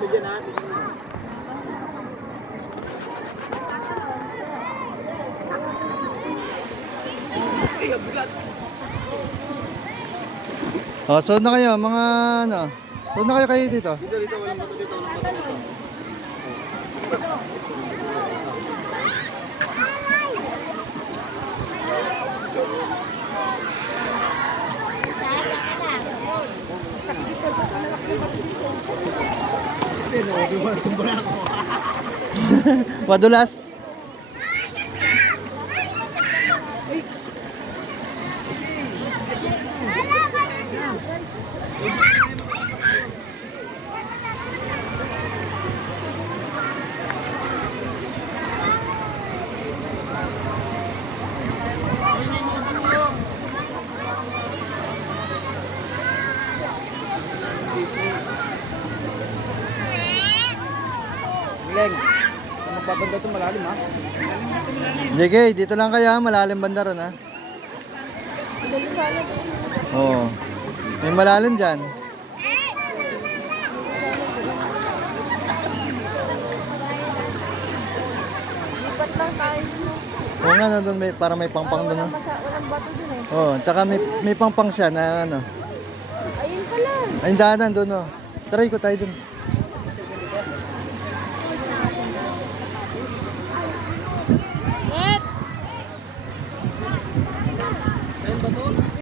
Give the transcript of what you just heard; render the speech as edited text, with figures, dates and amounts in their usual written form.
Oh, sunod na kayo mga ano. Sunod na kayo dito. Dito, walang bato dito, walang bato dito. Madulas. Leng, kung magbabanda ito malalim ha? JK, dito lang kaya, malalim banda ron ha. Oo. May malalim dyan. Lipat lang tayo. Oo nga, doon may, para may pangpang doon. Walang bato dun eh. Oo, tsaka may pangpang siya na ano. Ayun pala. Ay, daanan doon oh. Try ko tayo doon.